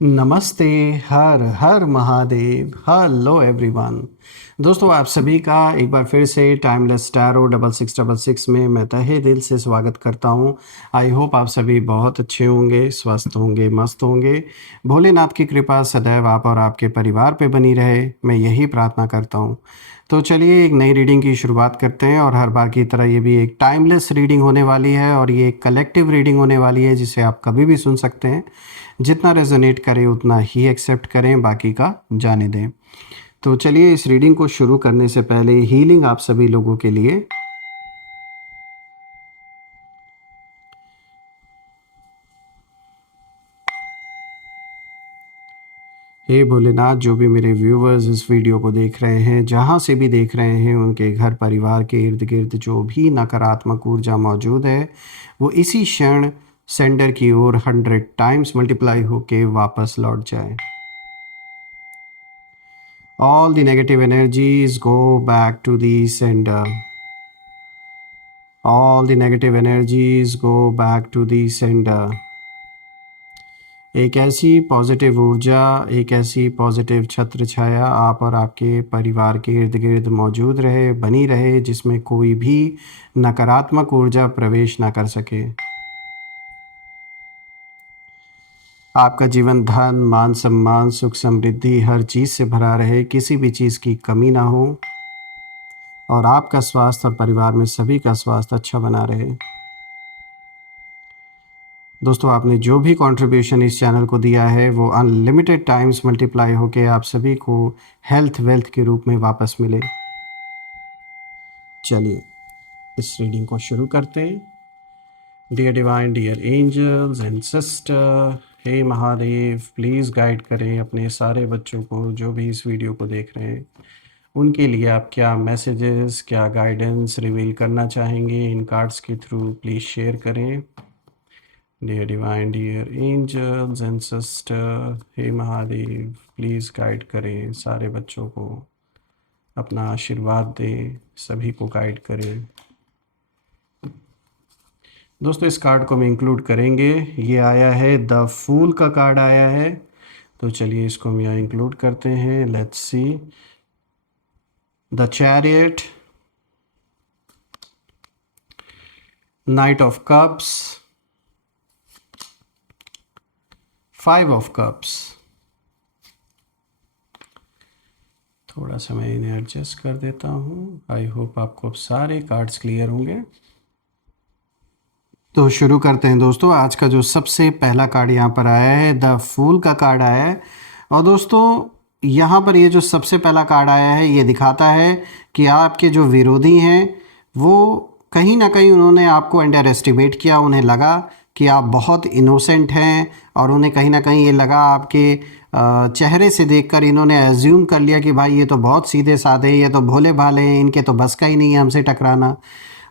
नमस्ते। हर हर महादेव। Hello everyone. दोस्तों, आप सभी का एक बार फिर से टाइमलेस टैरो 6666 में मैं तहे दिल से स्वागत करता हूं। आई होप आप सभी बहुत अच्छे होंगे, स्वस्थ होंगे, मस्त होंगे। भोलेनाथ की कृपा सदैव आप और आपके परिवार पे बनी रहे, मैं यही प्रार्थना करता हूं। तो चलिए एक नई रीडिंग की शुरुआत करते हैं, और हर बार की तरह ये भी एक टाइमलेस रीडिंग होने वाली है, और ये एक कलेक्टिव रीडिंग होने वाली है जिसे आप कभी भी सुन सकते हैं। जितना रेजोनेट करे उतना ही एक्सेप्ट करें, बाकी का जाने दें। तो चलिए इस रीडिंग को शुरू करने से पहले हीलिंग आप सभी लोगों के लिए। हे भोलेनाथ, जो भी मेरे व्यूवर्स इस वीडियो को देख रहे हैं, जहाँ से भी देख रहे हैं, उनके घर परिवार के इर्द गिर्द जो भी नकारात्मक ऊर्जा मौजूद है, वो इसी क्षण सेंडर की ओर 100 टाइम्स मल्टीप्लाई होके वापस लौट जाए। All the negative energies go back to the sender. All the negative energies go back to the sender. एक ऐसी पॉजिटिव ऊर्जा, एक ऐसी पॉजिटिव छत्र छाया आप और आपके परिवार के इर्द गिर्द मौजूद रहे, बनी रहे, जिसमें कोई भी नकारात्मक ऊर्जा प्रवेश ना कर सके। आपका जीवन धन, मान सम्मान, सुख समृद्धि हर चीज़ से भरा रहे, किसी भी चीज़ की कमी ना हो, और आपका स्वास्थ्य और परिवार में सभी का स्वास्थ्य अच्छा बना रहे। दोस्तों, आपने जो भी कंट्रीब्यूशन इस चैनल को दिया है वो अनलिमिटेड टाइम्स मल्टीप्लाई होके आप सभी को हेल्थ वेल्थ के रूप में वापस मिले। चलिए इस रीडिंग को शुरू करते हैं। Dear divine, dear angels and sister, हे महादेव, प्लीज़ गाइड करें अपने सारे बच्चों को जो भी इस वीडियो को देख रहे हैं। उनके लिए आप क्या मैसेजेस, क्या गाइडेंस रिवील करना चाहेंगे इन कार्ड्स के थ्रू, प्लीज़ शेयर करें। Dear divine, dear angels and sister, हे महादेव, प्लीज़ गाइड करें सारे बच्चों को, अपना आशीर्वाद दें, सभी को गाइड करें। दोस्तों, इस कार्ड को हम इंक्लूड करेंगे। ये आया है, द फूल का कार्ड आया है, तो चलिए इसको हम यहाँ इंक्लूड करते हैं। Let's see, the chariot, night of cups, 5 of cups. थोड़ा सा मैं इन्हें एडजस्ट कर देता हूँ। आई होप आपको अब सारे कार्ड्स क्लियर होंगे। तो शुरू करते हैं दोस्तों। आज का जो सबसे पहला कार्ड यहाँ पर आया है, द फूल का कार्ड आया है। और दोस्तों, यहाँ पर ये जो सबसे पहला कार्ड आया है, ये दिखाता है कि आपके जो विरोधी हैं वो कहीं ना कहीं उन्होंने आपको अंडर एस्टिमेट किया। उन्हें लगा कि आप बहुत इनोसेंट हैं, और उन्हें कहीं ना कहीं ये लगा आपके चेहरे से देखकर इन्होंने एज्यूम कर लिया कि भाई ये तो बहुत सीधे साधे हैं, ये तो भोले भाले हैं, इनके तो बस का ही नहीं है हमसे टकराना,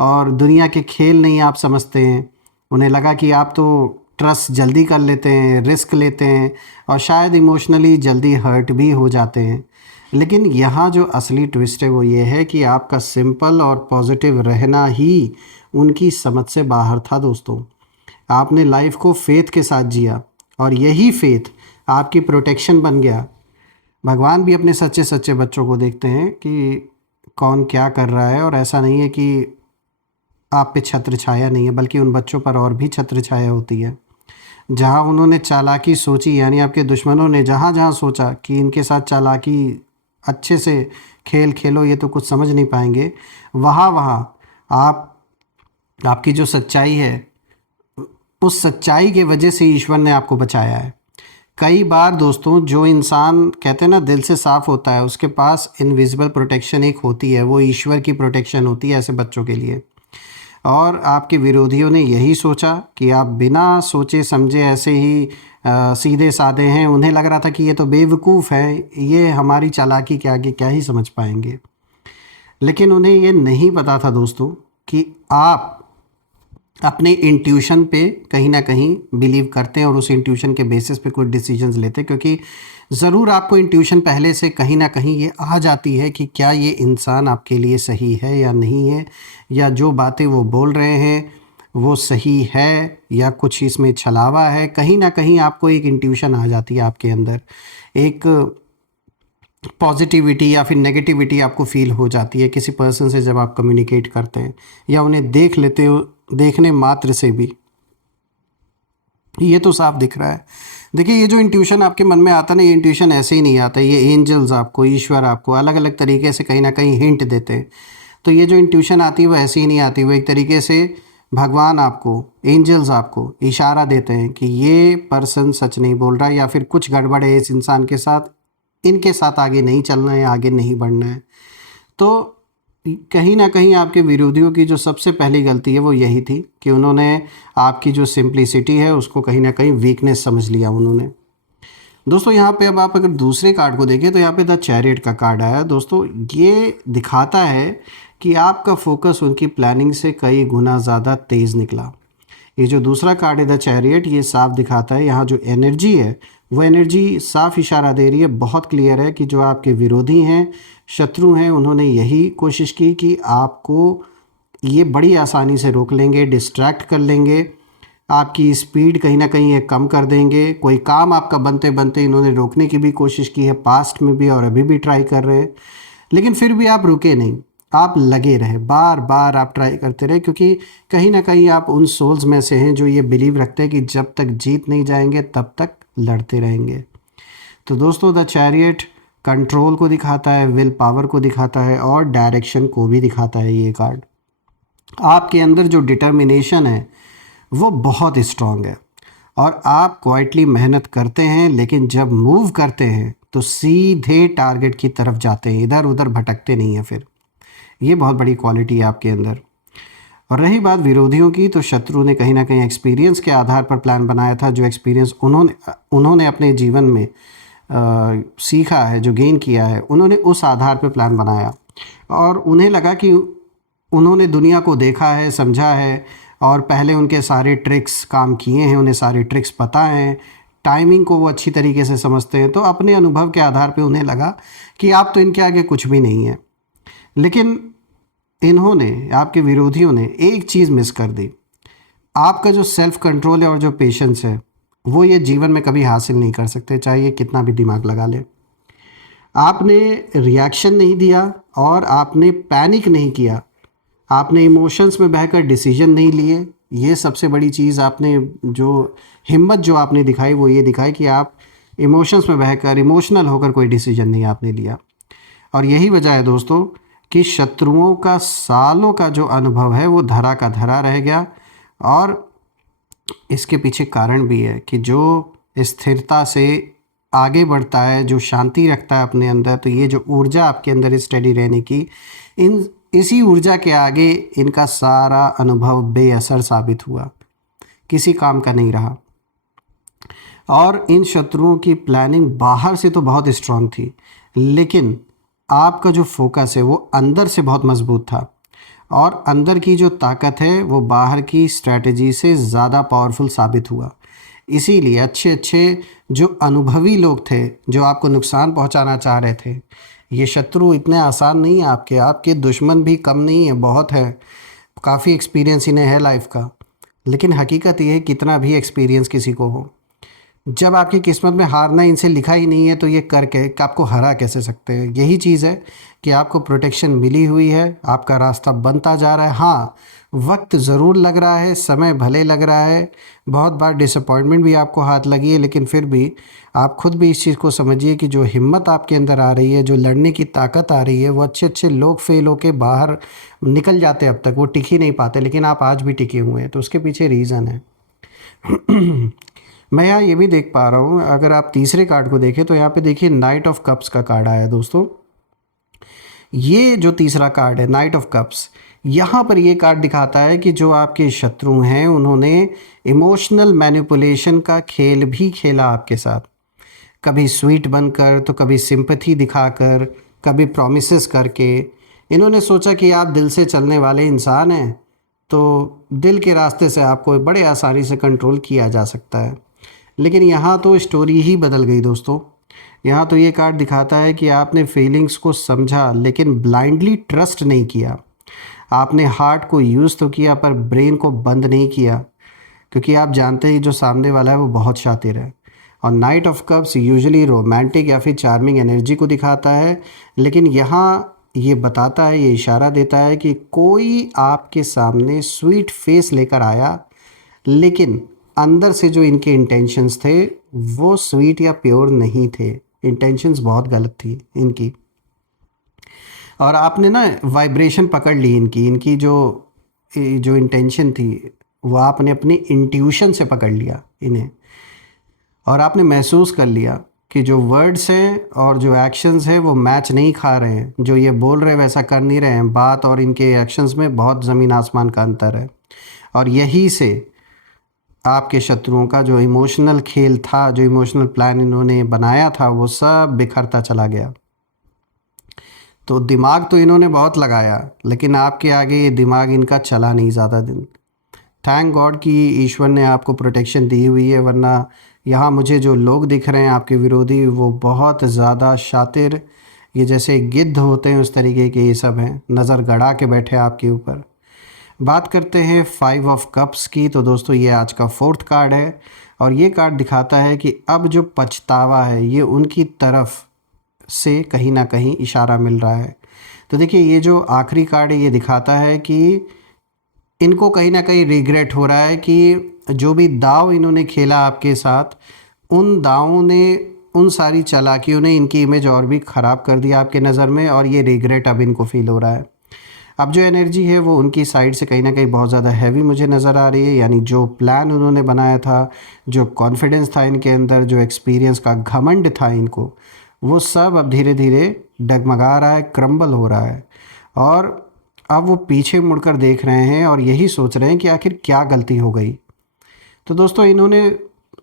और दुनिया के खेल नहीं आप समझते हैं। उन्हें लगा कि आप तो ट्रस्ट जल्दी कर लेते हैं, रिस्क लेते हैं, और शायद इमोशनली जल्दी हर्ट भी हो जाते हैं। लेकिन यहाँ जो असली ट्विस्ट है वो ये है कि आपका सिंपल और पॉजिटिव रहना ही उनकी समझ से बाहर था। दोस्तों, आपने लाइफ को फेथ के साथ जिया, और यही फेथ आपकी प्रोटेक्शन बन गया। भगवान भी अपने सच्चे सच्चे बच्चों को देखते हैं कि कौन क्या कर रहा है, और ऐसा नहीं है कि आप पे छत्र छाया नहीं है, बल्कि उन बच्चों पर और भी छत्र छाया होती है। जहाँ उन्होंने चालाकी सोची, यानी आपके दुश्मनों ने जहाँ जहाँ सोचा कि इनके साथ चालाकी अच्छे से खेल खेलो, ये तो कुछ समझ नहीं पाएंगे, वहाँ वहाँ आप आपकी जो सच्चाई है, उस सच्चाई की वजह से ईश्वर ने आपको बचाया है। कई बार दोस्तों, जो इंसान कहते हैं ना दिल से साफ़ होता है, उसके पास इनविजिबल प्रोटेक्शन एक होती है, वो ईश्वर की प्रोटेक्शन होती है ऐसे बच्चों के लिए। और आपके विरोधियों ने यही सोचा कि आप बिना सोचे समझे ऐसे ही सीधे साधे हैं। उन्हें लग रहा था कि ये तो बेवकूफ़ है, ये हमारी चालाकी के आगे क्या ही समझ पाएंगे। लेकिन उन्हें ये नहीं पता था दोस्तों कि आप अपने इंट्यूशन पे कहीं ना कहीं बिलीव करते हैं, और उस इंट्यूशन के बेसिस पे कुछ डिसीजंस लेते हैं, क्योंकि ज़रूर आपको इंट्यूशन पहले से कहीं ना कहीं ये आ जाती है कि क्या ये इंसान आपके लिए सही है या नहीं है, या जो बातें वो बोल रहे हैं वो सही है या कुछ इसमें छलावा है। कहीं ना कहीं आपको एक इंट्यूशन आ जाती है आपके अंदर, एक पॉजिटिविटी या फिर नेगेटिविटी आपको फील हो जाती है किसी पर्सन से जब आप कम्युनिकेट करते हैं या उन्हें देख लेते हो। देखने मात्र से भी ये तो साफ दिख रहा है। देखिए, ये जो इंट्यूशन आपके मन में आता है ना, ये इंट्यूशन ऐसे ही नहीं आता, ये एंजल्स आपको, ईश्वर आपको अलग अलग तरीके से कहीं ना कहीं हिंट देते हैं। तो ये जो इंट्यूशन आती है वो ऐसे ही नहीं आती, वो एक तरीके से भगवान आपको, एंजल्स आपको इशारा देते हैं कि ये पर्सन सच नहीं बोल रहा है या फिर कुछ गड़बड़ है इस इंसान के साथ, इनके साथ आगे नहीं चलना है, आगे नहीं बढ़ना है। तो कहीं ना कहीं आपके विरोधियों की जो सबसे पहली गलती है वो यही थी कि उन्होंने आपकी जो सिंप्लिसिटी है उसको कहीं ना कहीं वीकनेस समझ लिया उन्होंने। दोस्तों, यहाँ पे अब आप अगर दूसरे कार्ड को देखें तो यहाँ पे द चैरियट का कार्ड आया है। दोस्तों, ये दिखाता है कि आपका फोकस उनकी प्लानिंग से कई गुना ज़्यादा तेज़ निकला। ये जो दूसरा कार्ड है द चैरियट, ये साफ दिखाता है, यहाँ जो एनर्जी है वो एनर्जी साफ इशारा दे रही है, बहुत क्लियर है कि जो आपके विरोधी हैं, शत्रु हैं, उन्होंने यही कोशिश की कि आपको ये बड़ी आसानी से रोक लेंगे, डिस्ट्रैक्ट कर लेंगे, आपकी स्पीड कहीं ना कहीं ये कम कर देंगे। कोई काम आपका बनते बनते इन्होंने रोकने की भी कोशिश की है, पास्ट में भी और अभी भी ट्राई कर रहे हैं, लेकिन फिर भी आप रुके नहीं, आप लगे रहे, बार बार आप ट्राई करते रहे, क्योंकि कहीं ना कहीं आप उन सोल्स में से हैं जो ये बिलीव रखते हैं कि जब तक जीत नहीं जाएंगे तब तक लड़ते रहेंगे। तो दोस्तों, द चैरियट कंट्रोल को दिखाता है, विल पावर को दिखाता है और डायरेक्शन को भी दिखाता है ये कार्ड। आपके अंदर जो डिटर्मिनेशन है वो बहुत स्ट्रांग है और आप क्वाइटली मेहनत करते हैं, लेकिन जब मूव करते हैं तो सीधे टारगेट की तरफ जाते हैं, इधर उधर भटकते नहीं हैं। फिर ये बहुत बड़ी क्वालिटी है आपके अंदर। और रही बात विरोधियों की, तो शत्रु ने कहीं ना कहीं एक्सपीरियंस के आधार पर प्लान बनाया था। जो एक्सपीरियंस उन्होंने अपने जीवन में सीखा है, जो गेन किया है, उन्होंने उस आधार पर प्लान बनाया और उन्हें लगा कि उन्होंने दुनिया को देखा है, समझा है और पहले उनके सारे ट्रिक्स काम किए हैं, उन्हें सारे ट्रिक्स पता हैं, टाइमिंग को वो अच्छी तरीके से समझते हैं। तो अपने अनुभव के आधार पे उन्हें लगा कि आप तो इनके आगे कुछ भी नहीं है। लेकिन इन्होंने, आपके विरोधियों ने एक चीज़ मिस कर दी। आपका जो सेल्फ कंट्रोल है और जो पेशेंस है वो ये जीवन में कभी हासिल नहीं कर सकते, चाहे ये कितना भी दिमाग लगा ले। आपने रिएक्शन नहीं दिया और आपने पैनिक नहीं किया, आपने इमोशंस में बहकर डिसीजन नहीं लिए। ये सबसे बड़ी चीज़ आपने, जो हिम्मत जो आपने दिखाई वो ये दिखाई कि आप इमोशंस में बहकर, इमोशनल होकर कोई डिसीजन नहीं आपने लिया। और यही वजह है दोस्तों कि शत्रुओं का सालों का जो अनुभव है वो धरा का धरा रह गया। और इसके पीछे कारण भी है कि जो स्थिरता से आगे बढ़ता है, जो शांति रखता है अपने अंदर, तो ये जो ऊर्जा आपके अंदर स्टडी रहने की, इसी ऊर्जा के आगे इनका सारा अनुभव बेअसर साबित हुआ, किसी काम का नहीं रहा। और इन शत्रुओं की प्लानिंग बाहर से तो बहुत स्ट्रांग थी, लेकिन आपका जो फोकस है वो अंदर से बहुत मजबूत था और अंदर की जो ताकत है वो बाहर की स्ट्रैटेजी से ज़्यादा पावरफुल साबित हुआ। इसीलिए अच्छे अच्छे जो अनुभवी लोग थे, जो आपको नुकसान पहुंचाना चाह रहे थे, ये शत्रु इतने आसान नहीं है आपके दुश्मन भी कम नहीं है, बहुत है, काफ़ी एक्सपीरियंस इन्हें है लाइफ का। लेकिन हकीकत ये है, कितना भी एक्सपीरियंस किसी को हो, जब आपकी किस्मत में हारना इनसे लिखा ही नहीं है तो ये करके आपको हरा कैसे सकते हैं। यही चीज़ है कि आपको प्रोटेक्शन मिली हुई है, आपका रास्ता बनता जा रहा है। हाँ, वक्त ज़रूर लग रहा है, समय भले लग रहा है, बहुत बार डिसअपॉइंटमेंट भी आपको हाथ लगी है, लेकिन फिर भी आप खुद भी इस चीज़ को समझिए कि जो हिम्मत आपके अंदर आ रही है, जो लड़ने की ताकत आ रही है, वो अच्छे अच्छे लोग फेल होके बाहर निकल जाते, अब तक वो टिक ही नहीं पाते, लेकिन आप आज भी टिके हुए हैं, तो उसके पीछे रीज़न है। मैं यहाँ ये भी देख पा रहा हूँ, अगर आप तीसरे कार्ड को देखें तो यहाँ पे देखिए नाइट ऑफ कप्स का कार्ड आया है दोस्तों। ये जो तीसरा कार्ड है नाइट ऑफ कप्स, यहाँ पर ये कार्ड दिखाता है कि जो आपके शत्रु हैं उन्होंने इमोशनल मैनिपुलेशन का खेल भी खेला आपके साथ, कभी स्वीट बनकर तो कभी सिंपैथी दिखाकर, कभी प्रॉमिसेस करके। इन्होंने सोचा कि आप दिल से चलने वाले इंसान हैं तो दिल के रास्ते से आपको बड़े आसानी से कंट्रोल किया जा सकता है। लेकिन यहाँ तो स्टोरी ही बदल गई दोस्तों। यहाँ तो ये कार्ड दिखाता है कि आपने फीलिंग्स को समझा लेकिन ब्लाइंडली ट्रस्ट नहीं किया। आपने हार्ट को यूज़ तो किया पर ब्रेन को बंद नहीं किया, क्योंकि आप जानते हैं जो सामने वाला है वो बहुत शातिर है। और night of cups usually romantic या फिर चार्मिंग एनर्जी को दिखाता है, लेकिन यहाँ ये बताता है, ये इशारा देता है कि कोई आपके सामने स्वीट फेस लेकर आया, लेकिन अंदर से जो इनके इंटेंशंस थे वो स्वीट या प्योर नहीं थे। इंटेंशंस बहुत गलत थी इनकी। और आपने ना वाइब्रेशन पकड़ ली इनकी, इनकी जो इंटेंशन थी वो आपने अपनी इंट्यूशन से पकड़ लिया इन्हें, और आपने महसूस कर लिया कि जो वर्ड्स हैं और जो एक्शंस हैं वो मैच नहीं खा रहे हैं। जो ये बोल रहे हैं वैसा कर नहीं रहे हैं, बात और इनके एक्शंस में बहुत ज़मीन आसमान का अंतर है। और यही से आपके शत्रुओं का जो इमोशनल खेल था, जो इमोशनल प्लान इन्होंने बनाया था, वो सब बिखरता चला गया। तो दिमाग तो इन्होंने बहुत लगाया, लेकिन आपके आगे ये दिमाग इनका चला नहीं ज़्यादा दिन। थैंक गॉड कि ईश्वर ने आपको प्रोटेक्शन दी हुई है, वरना यहाँ मुझे जो लोग दिख रहे हैं आपके विरोधी, वो बहुत ज़्यादा शातिर, ये जैसे गिद्ध होते हैं उस तरीके के ये सब हैं, नज़र गड़ा के बैठे आपके ऊपर। बात करते हैं 5 ऑफ कप्स की। तो दोस्तों ये आज का 4th कार्ड है, और ये कार्ड दिखाता है कि अब जो पछतावा है ये उनकी तरफ से कहीं ना कहीं इशारा मिल रहा है। तो देखिए ये जो आखिरी कार्ड है ये दिखाता है कि इनको कहीं ना कहीं रिग्रेट हो रहा है कि जो भी दाव इन्होंने खेला आपके साथ, उन दावों ने, उन सारी चालाकियों ने इनकी इमेज और भी ख़राब कर दिया आपके नज़र में, और ये रिग्रेट अब इनको फील हो रहा है। अब जो एनर्जी है वो उनकी साइड से कहीं ना कहीं बहुत ज़्यादा हैवी मुझे नज़र आ रही है। यानी जो प्लान उन्होंने बनाया था, जो कॉन्फिडेंस था इनके अंदर, जो एक्सपीरियंस का घमंड था इनको, वो सब अब धीरे धीरे डगमगा रहा है, क्रम्बल हो रहा है। और अब वो पीछे मुड़कर देख रहे हैं और यही सोच रहे हैं कि आखिर क्या गलती हो गई। तो दोस्तों इन्होंने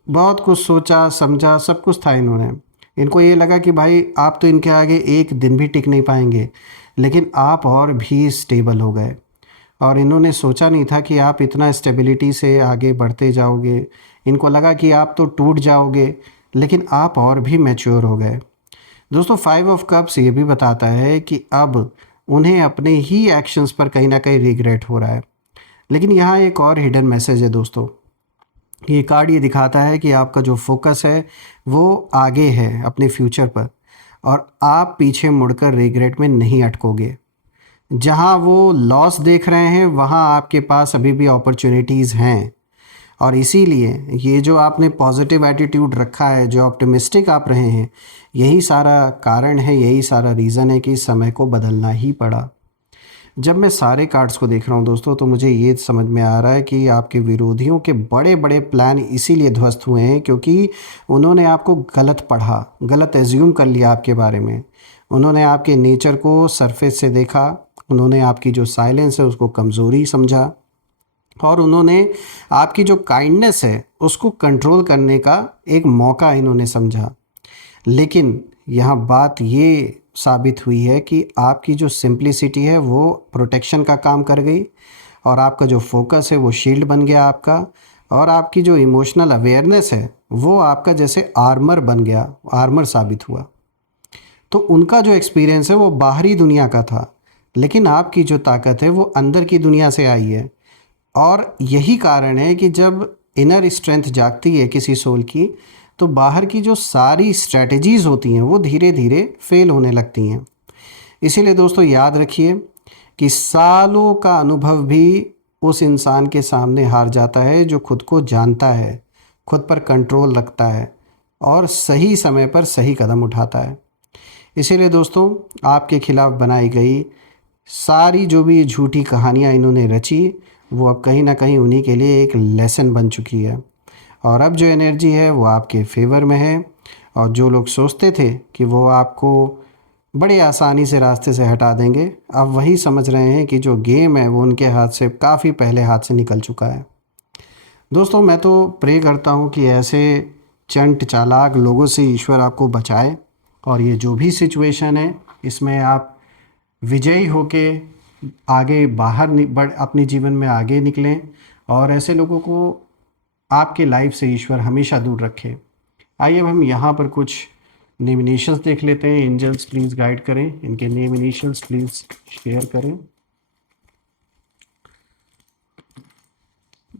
बहुत कुछ सोचा समझा, सब कुछ था इन्होंने। इनको ये लगा कि भाई आप तो इनके आगे एक दिन भी टिक नहीं पाएंगे, लेकिन आप और भी स्टेबल हो गए। और इन्होंने सोचा नहीं था कि आप इतना स्टेबिलिटी से आगे बढ़ते जाओगे। इनको लगा कि आप तो टूट जाओगे, लेकिन आप और भी मैच्योर हो गए। दोस्तों 5 ऑफ कप्स ये भी बताता है कि अब उन्हें अपने ही एक्शंस पर कहीं ना कहीं रिग्रेट हो रहा है। लेकिन यहाँ एक और हिडन मैसेज है दोस्तों। ये कार्ड ये दिखाता है कि आपका जो फोकस है वो आगे है, अपने फ्यूचर पर, और आप पीछे मुड़कर रिग्रेट में नहीं अटकोगे। जहाँ वो लॉस देख रहे हैं वहाँ आपके पास अभी भी अपॉर्चुनिटीज़ हैं, और इसीलिए ये जो आपने पॉजिटिव एटीट्यूड रखा है, जो ऑप्टिमिस्टिक आप रहे हैं, यही सारा कारण है, यही सारा रीज़न है कि समय को बदलना ही पड़ा। जब मैं सारे कार्ड्स को देख रहा हूँ दोस्तों, तो मुझे ये समझ में आ रहा है कि आपके विरोधियों के बड़े बड़े प्लान इसीलिए ध्वस्त हुए हैं क्योंकि उन्होंने आपको गलत पढ़ा, गलत एज्यूम कर लिया आपके बारे में। उन्होंने आपके नेचर को सरफेस से देखा, उन्होंने आपकी जो साइलेंस है उसको कमज़ोरी समझा, और उन्होंने आपकी जो काइंडनेस है उसको कंट्रोल करने का एक मौका इन्होंने समझा। लेकिन यहाँ बात ये साबित हुई है कि आपकी जो सिंप्लिसिटी है वो प्रोटेक्शन का काम कर गई, और आपका जो फोकस है वो शील्ड बन गया आपका, और आपकी जो इमोशनल अवेयरनेस है वो आपका जैसे आर्मर बन गया, आर्मर साबित हुआ। तो उनका जो एक्सपीरियंस है वो बाहरी दुनिया का था, लेकिन आपकी जो ताकत है वो अंदर की दुनिया से आई है। और यही कारण है कि जब इनर स्ट्रेंथ जागती है किसी सोल की, तो बाहर की जो सारी स्ट्रैटेजीज़ होती हैं वो धीरे धीरे फेल होने लगती हैं। इसीलिए दोस्तों याद रखिए कि सालों का अनुभव भी उस इंसान के सामने हार जाता है जो खुद को जानता है, खुद पर कंट्रोल रखता है और सही समय पर सही कदम उठाता है। इसीलिए दोस्तों आपके खिलाफ बनाई गई सारी जो भी झूठी कहानियाँ इन्होंने रची, वो अब कहीं ना कहीं उन्हीं के लिए एक लेसन बन चुकी है। और अब जो एनर्जी है वो आपके फेवर में है, और जो लोग सोचते थे कि वो आपको बड़े आसानी से रास्ते से हटा देंगे, अब वही समझ रहे हैं कि जो गेम है वो उनके हाथ से काफ़ी पहले हाथ से निकल चुका है। दोस्तों मैं तो प्रे करता हूँ कि ऐसे चंट चालाक लोगों से ईश्वर आपको बचाए, और ये जो भी सिचुएशन है इसमें आप विजयी होके आगे बाहर बढ़ अपने जीवन में आगे निकलें, और ऐसे लोगों को आपके लाइफ से ईश्वर हमेशा दूर रखे। आइए अब हम यहाँ पर कुछ नेम इनिशियल्स देख लेते हैं। एंजल्स प्लीज़ गाइड करें, इनके नेम इनिशियल्स प्लीज़ शेयर करें।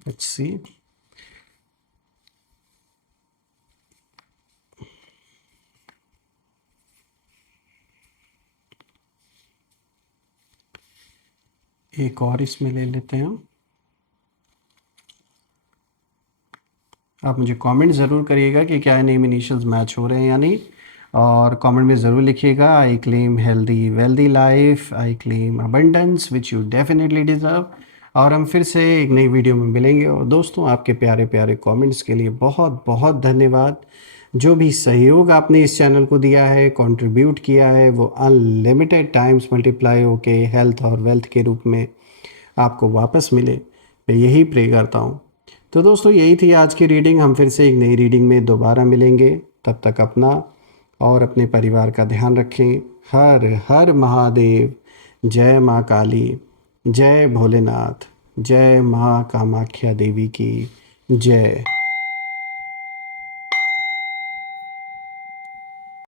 Let's see. एक और इसमें ले लेते हैं। आप मुझे कमेंट ज़रूर करिएगा कि क्या नेम इनिशियल्स मैच हो रहे हैं या नहीं, और कमेंट में ज़रूर लिखिएगा I claim healthy wealthy life, I claim abundance which you definitely deserve. और हम फिर से एक नई वीडियो में मिलेंगे। और दोस्तों, आपके प्यारे प्यारे कमेंट्स के लिए बहुत बहुत धन्यवाद। जो भी सहयोग आपने इस चैनल को दिया है, कंट्रीब्यूट किया है, वो अनलिमिटेड टाइम्स मल्टीप्लाई होके हेल्थ और वेल्थ के रूप में आपको वापस मिले, मैं यही प्रे करता हूँ। तो दोस्तों, यही थी आज की रीडिंग। हम फिर से एक नई रीडिंग में दोबारा मिलेंगे। तब तक अपना और अपने परिवार का ध्यान रखें। हर हर महादेव। जय माँ काली, जय भोलेनाथ, जय माँ कामाख्या देवी की जय।